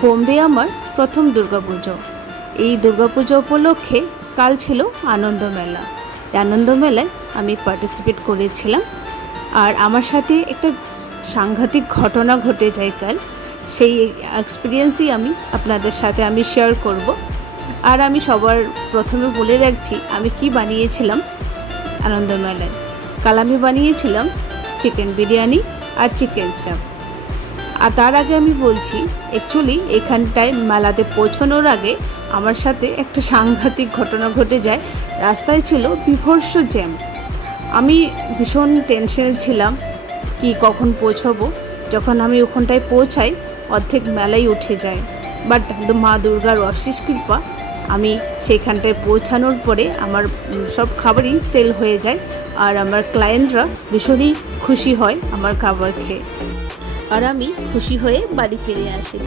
বোম্বে আমার প্রথম দুর্গাপুজো। এই দুর্গাপুজো উপলক্ষে কাল ছিল আনন্দ মেলা। এই আনন্দ মেলায় আমি পার্টিসিপেট করেছিলাম, আর আমার সাথে একটা সাংঘাতিক ঘটনা ঘটে যায় কাল। সেই এক্সপিরিয়েন্সই আমি আপনাদের সাথে শেয়ার করব। আর আমি সবার প্রথমে বলে রাখছি আমি কি বানিয়েছিলাম আনন্দ মেলায়। কাল আমি বানিয়েছিলাম চিকেন বিরিয়ানি আর চিকেন চাপ। আর তার আগে আমি বলছি, অ্যাকচুয়ালি এখানটায় মেলাতে পৌঁছানোর আগে আমার সাথে একটা সাংঘাতিক ঘটনা ঘটে যায়। রাস্তায় ছিল বিভৎস জ্যাম। আমি ভীষণ টেনশনে ছিলাম কি কখন পৌঁছবো। যখন আমি ওখানটায় পৌঁছাই অর্ধেক মেলাই উঠে যায়, বাট মা দুর্গার অশেষ কৃপা আমি সেইখানটায় পৌঁছানোর পরে আমার সব খাবারই সেল হয়ে যায়, আর আমার ক্লায়েন্টরা ভীষণই খুশি হয় আমার খাবার খেয়ে, আর আমি খুশি হয়ে বাড়ি ফিরে আসি।